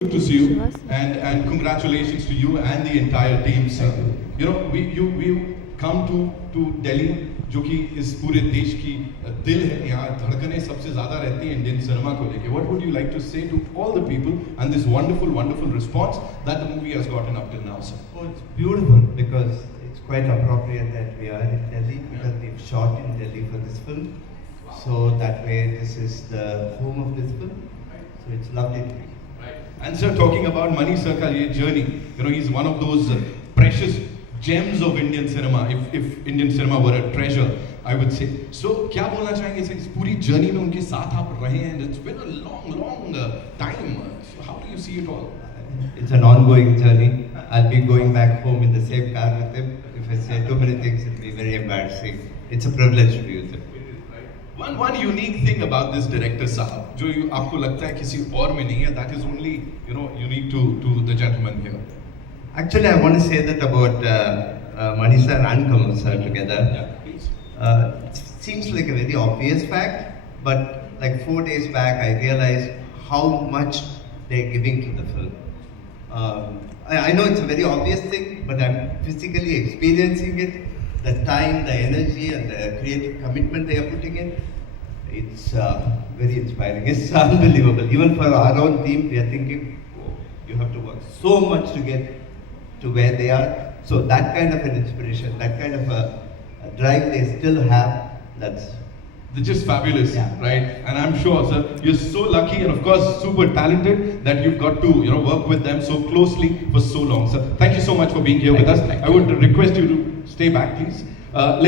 Good to see you, and congratulations to you and the entire team, sir. You know, we come to Delhi, जो कि इस पूरे देश की दिल है, यहाँ धड़कनें सबसे ज़्यादा रहती हैं इंडियन सिनेमा को लेके. What would you like to say to all the people and this wonderful response that the movie has gotten up till now, sir? Oh, it's beautiful because it's quite appropriate that we are in Delhi because we've shot in Delhi for this film. So that way, this is the home of this film. So it's lovely to be. And sir, talking about Mani sir ka ye journey, you know, he's one of those precious gems of Indian cinema. If Indian cinema were a treasure, I would say. So, क्या बोलना चाहेंगे sir? इस पूरी journey में उनके साथ आप रहे हैं, and it's been a long time. So how do you see it all? It's an ongoing journey. I'll be going back home in the same car with him. If I say too many things, it'll be very embarrassing. It's a privilege to be with him. One unique thing about this director साहब, जो आपको लगता है किसी और में नहीं है, that is only, you know, unique to the gentleman here. Actually, I want to say that about Mani sir and Kamal sir together. Yeah, please. It seems like a very obvious fact, but like 4 days back, I realized how much they're giving to the film. I know it's a very obvious thing, but I'm physically experiencing it. The time, the energy, and the creative commitment they are putting in, it's very inspiring. It's unbelievable. Even for our own team, we are thinking, oh, you have to work so much to get to where they are. So that kind of an inspiration, that kind of a drive they still have, They're just fabulous, Yeah. right? And I'm sure, sir, you're so lucky and of course super talented that you've got to, you know, work with them so closely for so long, sir. Thank you so much for being here with us. Thank I would request you to stay back, please.